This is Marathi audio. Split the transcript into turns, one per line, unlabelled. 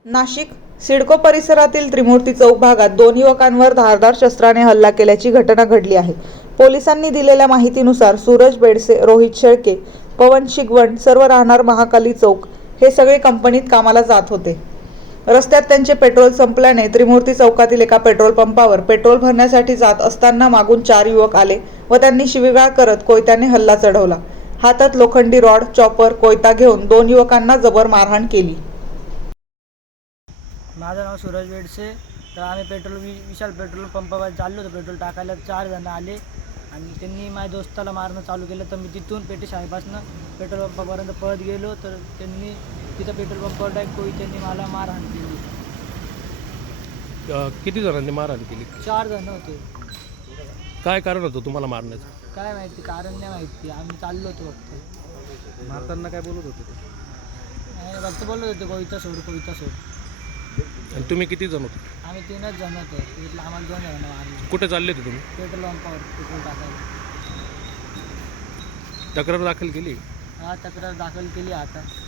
नाशिक सिडको परिसरातील त्रिमूर्ती चौक भागात 2 युवकांवर धारदार शस्त्राने हल्ला केल्याची घटना घडली आहे. पोलिसांनी दिलेल्या माहितीनुसार सूरज बेडसे, रोहित शेळके, पवन शिगवण सर्व राहणार महाकाली चौक हे सगळे कंपनीत कामाला जात होते. रस्त्यात त्यांचे पेट्रोल संपल्याने त्रिमूर्ती चौकातील एका पेट्रोल पंपावर पेट्रोल भरण्यासाठी जात असताना मागून 4 युवक आले व त्यांनी शिवीगाळ करत कोयत्याने हल्ला चढवला. हातात लोखंडी रॉड, चॉपर, कोयता घेऊन 2 युवकांना जबर मारहाण केली.
माझं नाव सूरज बेडसे. तर आम्ही विशाल पेट्रोल पंपावर चाललो होतो पेट्रोल टाकायला. 4 जण आले आणि त्यांनी माझ्या दोस्ताला मारणं चालू केलं. तर मी तिथून पेटे शाळेपासून पेट्रोल पंपापर्यंत पळत गेलो. तर त्यांनी तिथं पेट्रोल पंपावर त्यांनी मला मारहाण केली.
किती जणांनी मारहाण केली?
4 जण होते.
काय कारण होतं तुम्हाला मारण्याचं?
काय माहिती, कारण नाही माहिती. आम्ही चाललो होतो फक्त.
मारताना काय बोलत होते?
फक्त बोलत होते कोयता सोड, कोयता सोड.
आणि तुम्ही किती जण होते?
आम्ही 3च जण होतो. तिथलं आम्हाला 2 जणांना मारले.
कुठे चालले होते तुम्ही?
पेट्रोल पंपावर पेट्रोल टाकायला.
तक्रार दाखल केली?
तक्रार दाखल केली आता.